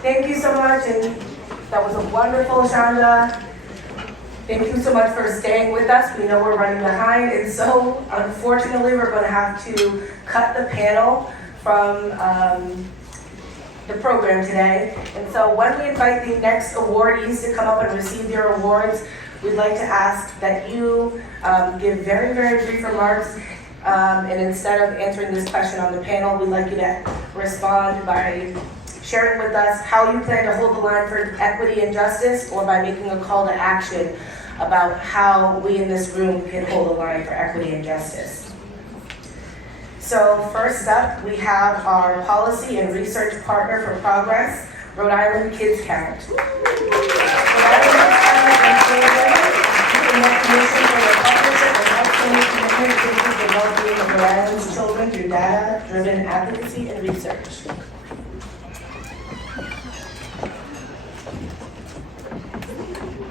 Thank you so much, and that was a wonderful, Shonda. Thank you so much for staying with us. We know we're running behind, and so unfortunately, we're going to have to cut the panel from the program today. And so when we invite the next awardees to come up and receive their awards, we'd like to ask that you give very, very brief remarks. And instead of answering this question on the panel, we'd like you to respond by sharing with us how you plan to hold the line for equity and justice, or by making a call to action about how we in this room can hold the line for equity and justice. So first up, we have our policy and research partner for progress, Rhode Island Kids Count. Rhode Island Kids Count in recognition for their partnership and outstanding commitment to improve the well-being of Rhode Island's children through data-driven advocacy and research.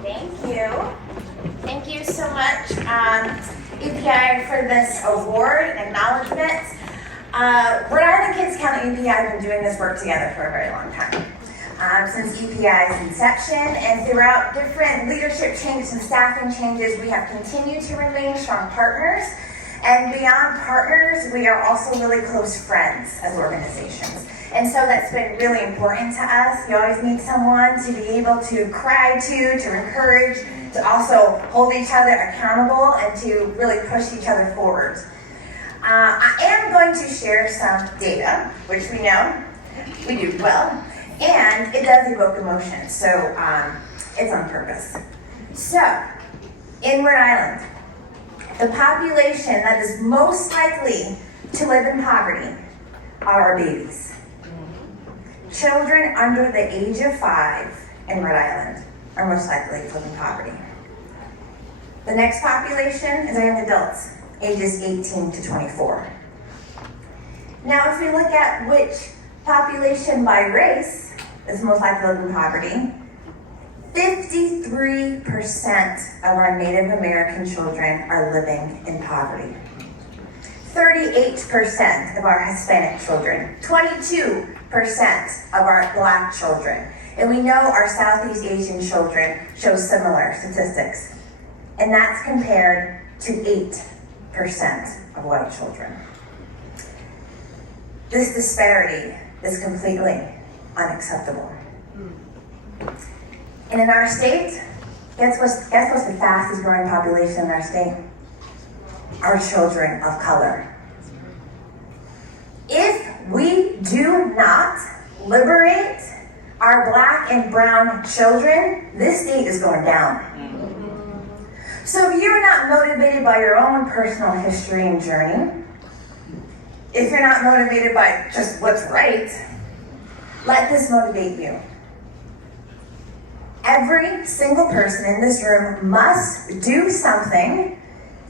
Thank you. Thank you so much, EPI, for this award and acknowledgement. Rhode Island Kids Count and EPI have been doing this work together for a very long time. Since EPI's inception, and throughout different leadership changes and staffing changes, we have continued to remain strong partners. And beyond partners, we are also really close friends as organizations. And so that's been really important to us. You always need someone to be able to cry to encourage, to also hold each other accountable, and to really push each other forward. I am going to share some data, which we know we do well, and it does evoke emotion, so it's on purpose. So, in Rhode Island, the population that is most likely to live in poverty are our babies. Children under the age of 5 in Rhode Island are most likely to live in poverty. The next population is our young adults, ages 18 to 24. Now, if we look at which population by race is most likely to live in poverty, 53% of our Native American children are living in poverty. 38% of our Hispanic children, 22% of our Black children, and we know our Southeast Asian children show similar statistics, and that's compared to 8% of white children. This disparity is completely unacceptable. And in our state, guess what's the fastest growing population in our state? Our children of color. If we do not liberate our Black and brown children, this state is going down. So if you're not motivated by your own personal history and journey, if you're not motivated by just what's right, let this motivate you. Every single person in this room must do something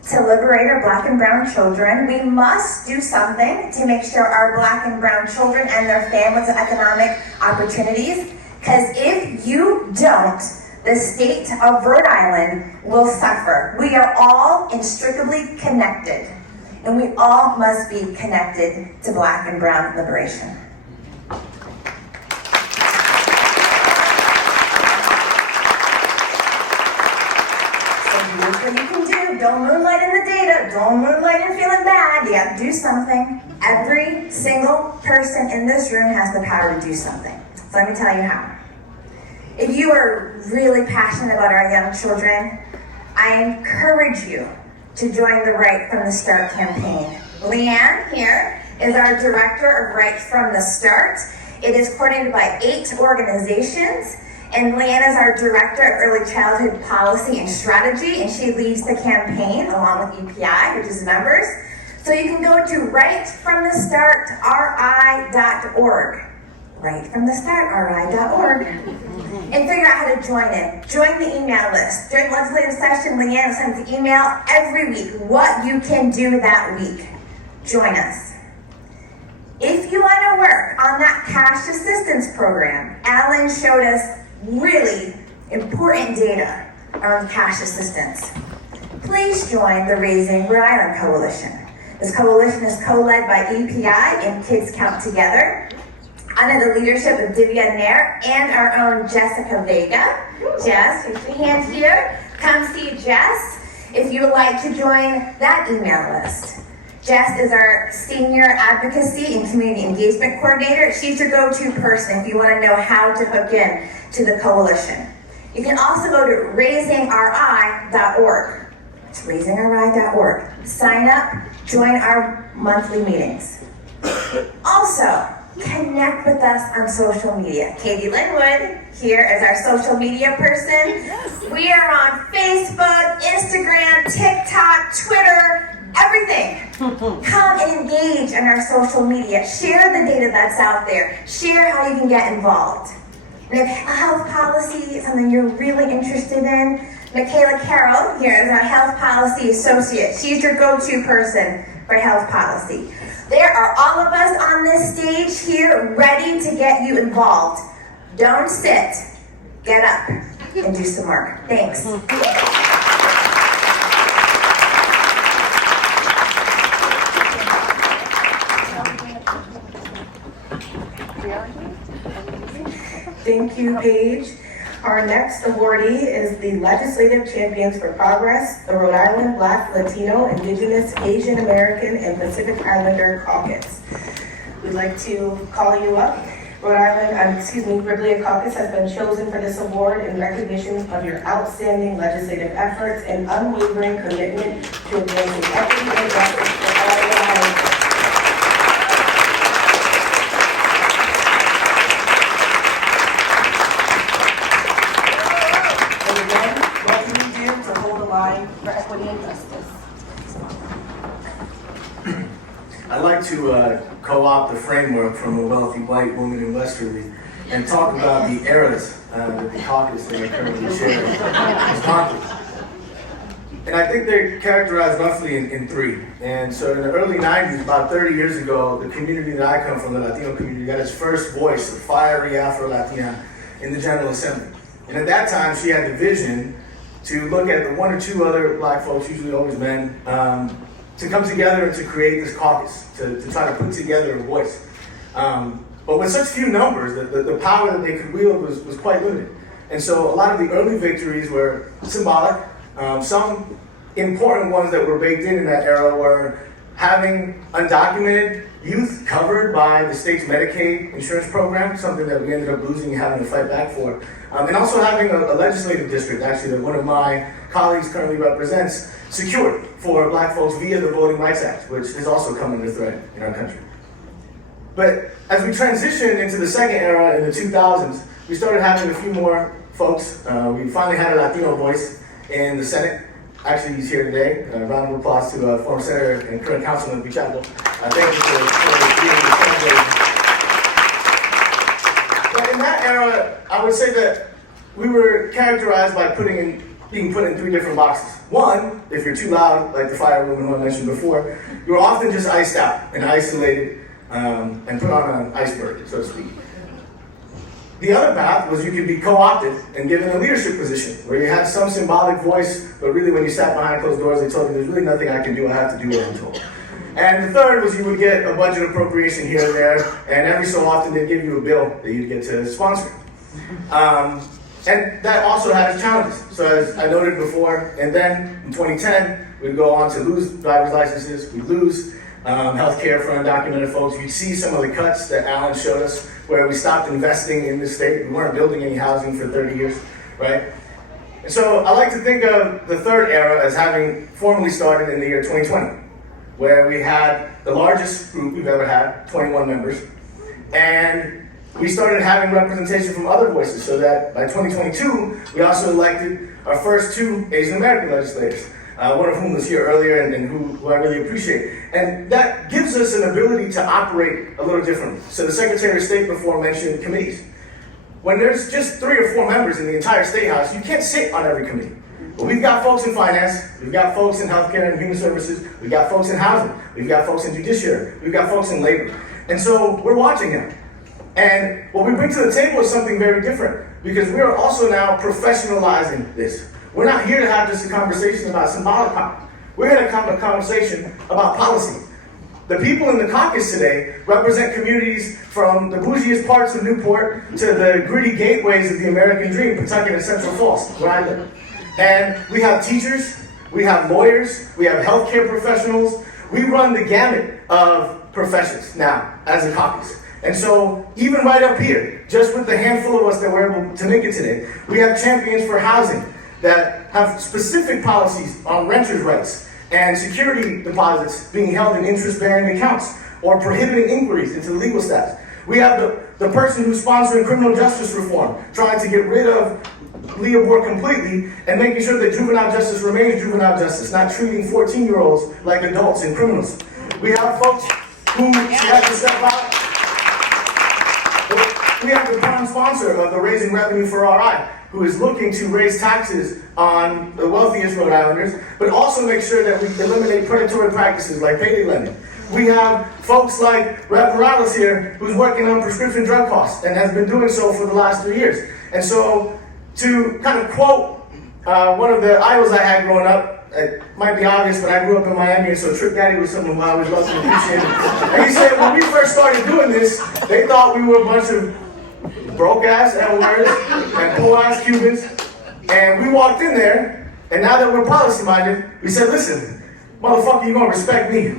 to liberate our Black and brown children. We must do something to make sure our Black and brown children and their families have economic opportunities. Because if you don't, the state of Rhode Island will suffer. We are all inextricably connected, and we all must be connected to Black and brown liberation. Here's what you can do. Don't moonlight in the data. Don't moonlight in feeling bad. You got to do something. Every single person in this room has the power to do something. So let me tell you how. If you are really passionate about our young children, I encourage you to join the Right from the Start campaign. Leanne here is our director of Right from the Start. It is coordinated by 8 organizations. And Leanne is our Director of Early Childhood Policy and Strategy, and she leads the campaign along with EPI, which is members. So you can go to rightfromthestartri.org, rightfromthestartri.org, and figure out how to join it. Join the email list. During the legislative session, Leanne sends an email every week what you can do that week. Join us. If you want to work on that cash assistance program, Alan showed us really important data around cash assistance. Please join the Raising Rhode Island Coalition. This coalition is co-led by EPI and Kids Count Together. under the leadership of Divya Nair and our own Jessica Vega. Jess, here's your hand here. Come see Jess if you would like to join that email list. Jess is our Senior Advocacy and Community Engagement Coordinator. She's your go-to person if you want to know how to hook in to the coalition. You can also go to raisingri.org. It's raisingri.org. Sign up, join our monthly meetings. Also, connect with us on social media. Katie Linwood here is our social media person. We are on Facebook, Instagram, TikTok, Twitter, everything. Come and engage in our social media. Share the data that's out there. Share how you can get involved. And if health policy is something you're really interested in, Michaela Carroll here is our health policy associate. She's your go-to person for health policy. There are all of us on this stage here ready to get you involved. Don't sit, get up and do some work. Thanks. Thank you, Paige. Our next awardee is the Legislative Champions for Progress, the Rhode Island Black, Latino, Indigenous, Asian American, and Pacific Islander Caucus. We'd like to call you up. Riblia Caucus has been chosen for this award in recognition of your outstanding legislative efforts and unwavering commitment to advancing equity and justice for all Rhode Islanders. For equity and justice. I'd like to co-opt the framework from a wealthy white woman in Westerly and talk about the eras that the caucus that are currently sharing is marking. And I think they're characterized roughly in three. And so in the early 90s, about 30 years ago, the community that I come from, the Latino community, got its first voice, a fiery Afro-Latina, in the General Assembly. And at that time, she had the vision to look at the one or two other black folks, usually always men, to come together and to create this caucus, to try to put together a voice. But with such few numbers, the power that they could wield was quite limited. And so a lot of the early victories were symbolic. Some important ones that were baked in that era were having undocumented youth covered by the state's Medicaid insurance program, something that we ended up losing and having to fight back for. And also having a legislative district, actually, that one of my colleagues currently represents, secured for black folks via the Voting Rights Act, which is also coming to threat in our country. But as we transitioned into the second era in the 2000s, we started having a few more folks. We finally had a Latino voice in the Senate. Actually, he's here today. Round of applause to former Senator and current Councilman Pichardo. Thank you for being the candidate. But in that era, I would say that we were characterized by being put in three different boxes. One, if you're too loud, like the firewoman who I mentioned before, you were often just iced out and isolated and put on an iceberg, so to speak. The other path was you could be co-opted and given a leadership position where you had some symbolic voice, but really when you sat behind closed doors, they told you there's really nothing I can do, I have to do what I'm told. And the third was you would get a budget appropriation here and there, and every so often they'd give you a bill that you'd get to sponsor. And that also had its challenges. So as I noted before, and then in 2010, we'd go on to lose driver's licenses, we'd lose health care for undocumented folks. You'd see some of the cuts that Alan showed us, where we stopped investing in the state. We weren't building any housing for 30 years, right? And so I like to think of the third era as having formally started in the year 2020, where we had the largest group we've ever had, 21 members, and we started having representation from other voices, so that by 2022, we also elected our first two Asian American legislators, one of whom was here earlier and who I really appreciate. And that gives us an ability to operate a little differently. So the Secretary of State before mentioned committees. When there's just 3 or 4 members in the entire State House, you can't sit on every committee. But we've got folks in finance, we've got folks in healthcare and human services, we've got folks in housing, we've got folks in judiciary, we've got folks in labor. And so we're watching them. And what we bring to the table is something very different, because we are also now professionalizing this. We're not here to have just a conversation about symbolic power. We're going to have a conversation about policy. the people in the caucus today represent communities from the bougiest parts of Newport to the gritty gateways of the American dream, Pawtucket and Central Falls, where I live. And we have teachers, we have lawyers, we have healthcare professionals. We run the gamut of professions now as a caucus. And so even right up here, just with the handful of us that were able to make it today, we have champions for housing that have specific policies on renters' rights and security deposits being held in interest-bearing accounts or prohibiting inquiries into the legal status. We have the person who's sponsoring criminal justice reform, trying to get rid of Leah Board completely and making sure that juvenile justice remains juvenile justice, not treating 14-year-olds like adults and criminals. We have folks who have to step out. We have the prime sponsor of the Raising Revenue for RI, who is looking to raise taxes on the wealthiest Rhode Islanders, but also make sure that we eliminate predatory practices like payday lending. We have folks like Rev Morales here, who's working on prescription drug costs and has been doing so for the last 3 years. And so, to kind of quote one of the idols I had growing up, it might be obvious, but I grew up in Miami, and so Trick Daddy was someone who I always loved and appreciated. And he said, when we first started doing this, they thought we were a bunch of broke-ass N-words and poor-ass Cubans. And we walked in there, and now that we're policy-minded, we said, listen, motherfucker, you're gonna respect me.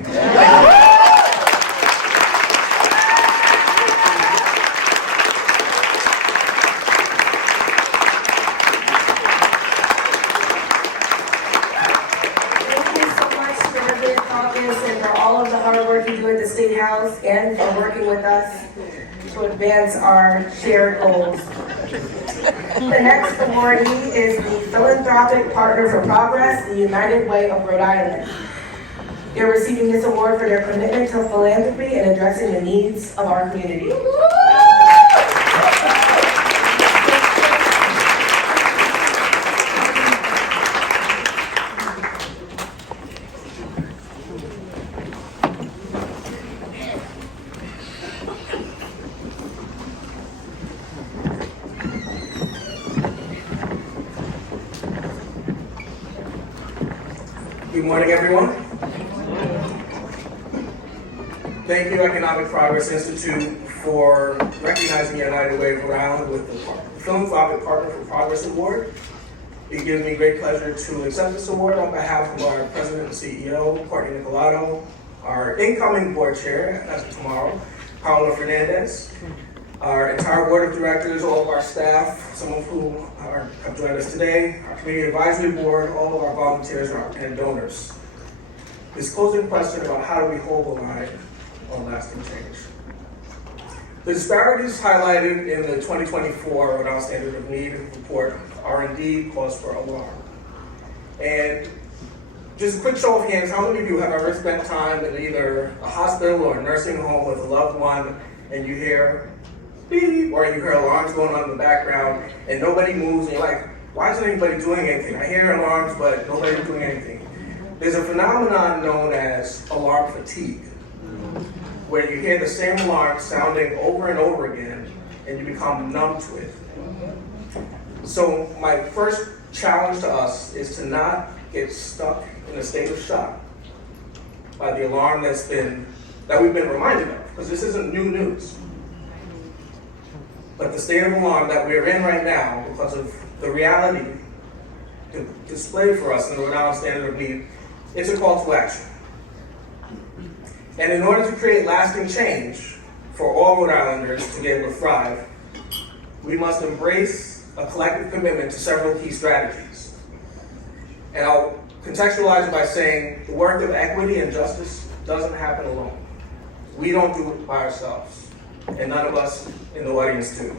And for all of the hard work you do at the State House and for working with us to advance our shared goals. The next awardee is the Philanthropic Partner for Progress, the United Way of Rhode Island. They're receiving this award for their commitment to philanthropy and addressing the needs of our community. Good morning, everyone. Thank you, Economic Progress Institute, for recognizing United Way of Rhode Island with the Philanthropic Partner for Progress Award. It gives me great pleasure to accept this award on behalf of our President and CEO, Courtney Nicolato, our incoming board chair, as of tomorrow, Paolo Fernandez, our entire board of directors, all of our staff, some of whom have joined us today, our community advisory board, all of our volunteers and donors. This closing question about how do we hold the line on lasting change. The disparities highlighted in the 2024 Rhode Island Standard of Need report are indeed cause for alarm. And just a quick show of hands, how many of you have ever spent time in either a hospital or a nursing home with a loved one and you hear beep, or you hear alarms going on in the background and nobody moves and you're like, why isn't anybody doing anything? I hear alarms, but nobody's doing anything. There's a phenomenon known as alarm fatigue, where you hear the same alarm sounding over and over again and you become numb to it. So my first challenge to us is to not get stuck in a state of shock by the alarm that we've been reminded of, because this isn't new news. But the state of alarm that we're in right now, because of the reality displayed for us in the Rhode Island Standard of Need, it's a call to action. And in order to create lasting change for all Rhode Islanders to be able to thrive, we must embrace a collective commitment to several key strategies. And I'll contextualize it by saying the work of equity and justice doesn't happen alone. We don't do it by ourselves, and none of us in the audience do.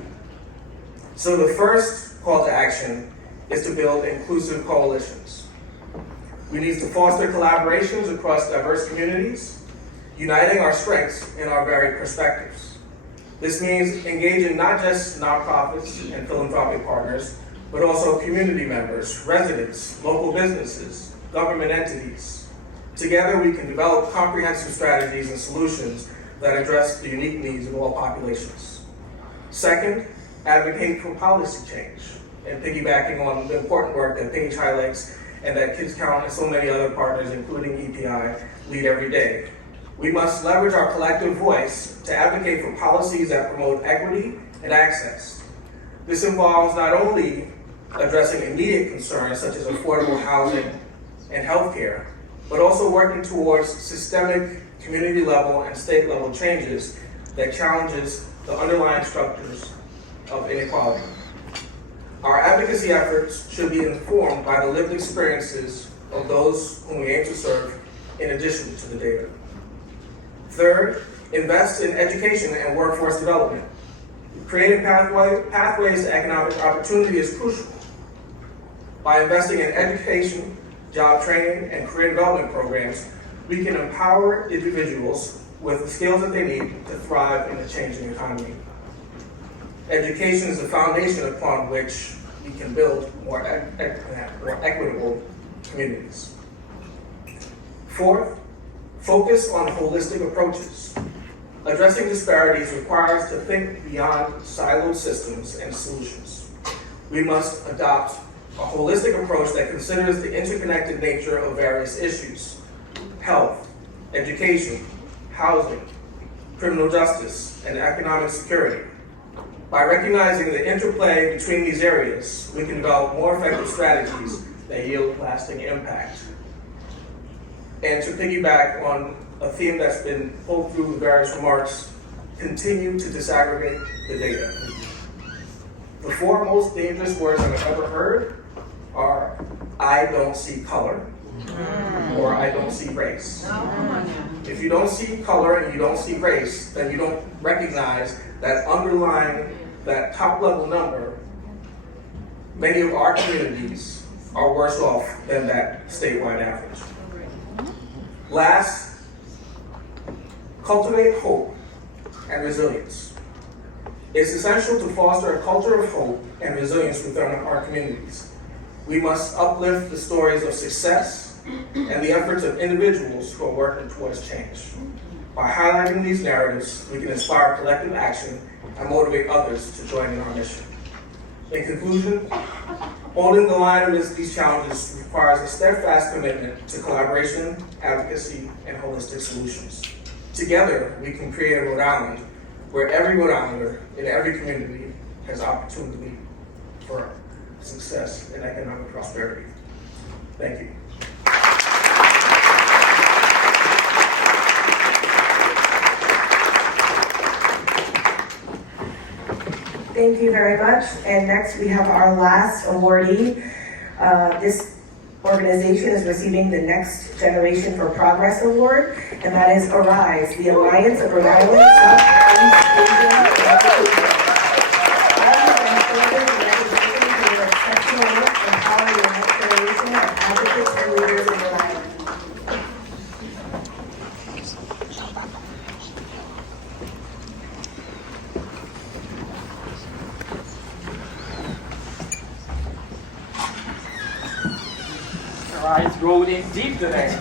So the first call to action is to build inclusive coalitions. We need to foster collaborations across diverse communities, uniting our strengths and our varied perspectives. This means engaging not just nonprofits and philanthropic partners, but also community members, residents, local businesses, government entities. Together we can develop comprehensive strategies and solutions that address the unique needs of all populations. Second, advocate for policy change, and piggybacking on the important work that Paige highlights and that Kids Count and so many other partners, including EPI, lead every day. We must leverage our collective voice to advocate for policies that promote equity and access. This involves not only addressing immediate concerns such as affordable housing and healthcare, but also working towards systemic community level and state level changes that challenges the underlying structures of inequality. Our advocacy efforts should be informed by the lived experiences of those whom we aim to serve in addition to the data. Third, invest in education and workforce development. Creating pathways to economic opportunity is crucial. By investing in education, job training, and career development programs, we can empower individuals with the skills that they need to thrive in a changing economy. Education is the foundation upon which we can build more equitable communities. Fourth, focus on holistic approaches. Addressing disparities requires to think beyond siloed systems and solutions. We must adopt a holistic approach that considers the interconnected nature of various issues: health, education, housing, criminal justice, and economic security. By recognizing the interplay between these areas, we can develop more effective strategies that yield lasting impact. And to piggyback on a theme that's been pulled through the various remarks, continue to disaggregate the data. The four most dangerous words I've ever heard are, "I don't see color," or "I don't see race." If you don't see color and you don't see race, then you don't recognize that underlying that top level number, many of our communities are worse off than that statewide average. Last, cultivate hope and resilience. It's essential to foster a culture of hope and resilience within our communities. We must uplift the stories of success and the efforts of individuals who are working towards change. By highlighting these narratives, we can inspire collective action and motivate others to join in our mission. In conclusion, holding the line amidst these challenges requires a steadfast commitment to collaboration, advocacy, and holistic solutions. Together, we can create a Rhode Island where every Rhode Islander in every community has opportunity for success and economic prosperity. Thank you. Thank you very much. And next we have our last awardee. This organization is receiving the Next Generation for Progress Award, and that is ARISE, the Alliance of Rhode Island Southeast Asian Education. ARISE and further the recognition for your exceptional work empowering the next generation of advocates and leaders in Rhode Island. Rise rolled in deep today.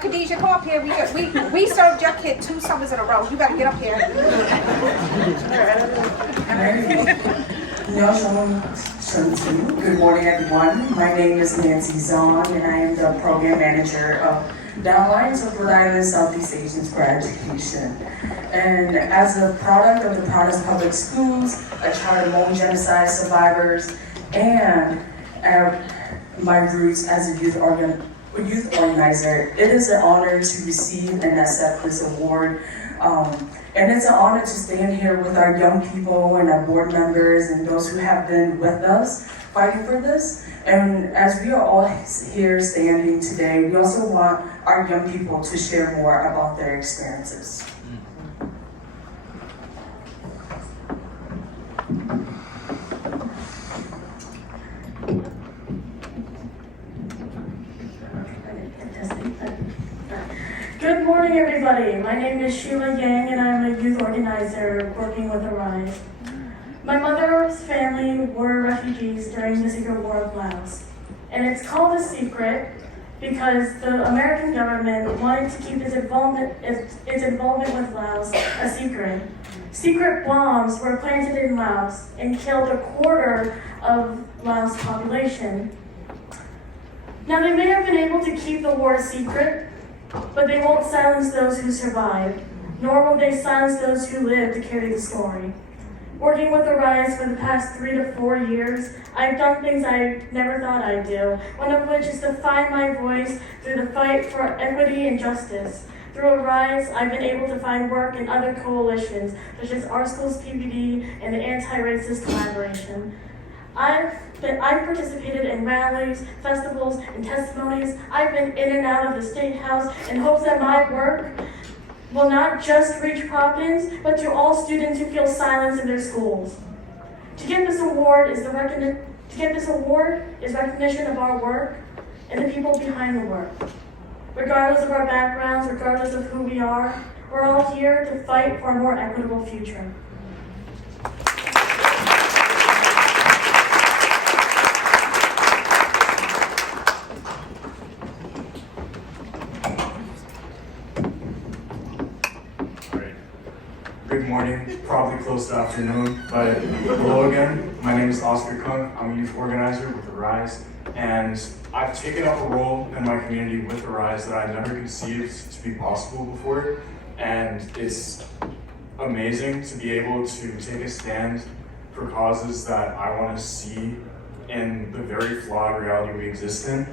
Khadijah, come up here. We served your kid 2 summers in a row. You gotta get up here. Good morning, everyone. My name is Nancy Zahn, and I am the program manager of the Alliance of Rhode Island Southeast Asians for Education. And as a product of the proudest public schools, a child of Hmong genocide survivors, and my roots as a youth organizer, it is an honor to receive and accept this award. And it's an honor to stand here with our young people and our board members and those who have been with us fighting for this. And as we are all here standing today, we also want our young people to share more about their experiences. Good morning, everybody. My name is Sheila Yang, and I'm a youth organizer working with ARISE. My mother's family were refugees during the Secret War of Laos, and it's called a secret because the American government wanted to keep its involvement with Laos a secret. Secret bombs were planted in Laos and killed a quarter of Laos' population. Now, they may have been able to keep the war a secret, but they won't silence those who survived, nor will they silence those who live to carry the story. Working with Arise for the past 3 to 4 years, I've done things I never thought I'd do, one of which is to find my voice through the fight for equity and justice. Through Arise, I've been able to find work in other coalitions, such as Our Schools PPD and the Anti-Racist Collaboration. I've participated in rallies, festivals, and testimonies. I've been in and out of the State House in hopes that my work will not just reach Providence, but to all students who feel silenced in their schools. To get this award is recognition of our work and the people behind the work. Regardless of our backgrounds, regardless of who we are, we're all here to fight for a more equitable future. Good morning, probably close to afternoon, but hello again. My name is Oscar Kung. I'm a youth organizer with Arise, and I've taken up a role in my community with Arise that I never conceived to be possible before, and it's amazing to be able to take a stand for causes that I want to see in the very flawed reality we exist in.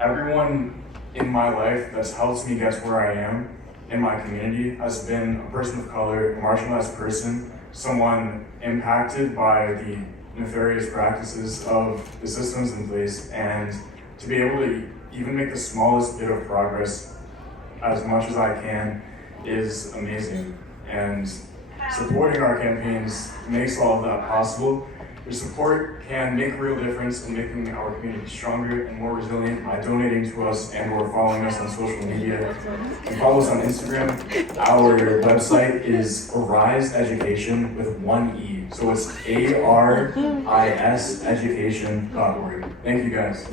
Everyone in my life that's helped me get to where I am in my community has been a person of color, a marginalized person, someone impacted by the nefarious practices of the systems in place, and to be able to even make the smallest bit of progress as much as I can is amazing. And supporting our campaigns makes all of that possible. Your support can make a real difference in making our community stronger and more resilient by donating to us and or following us on social media. You can follow us on Instagram. Our website is Arise Education with 1 E. So it's ARIS education.org. Thank you guys.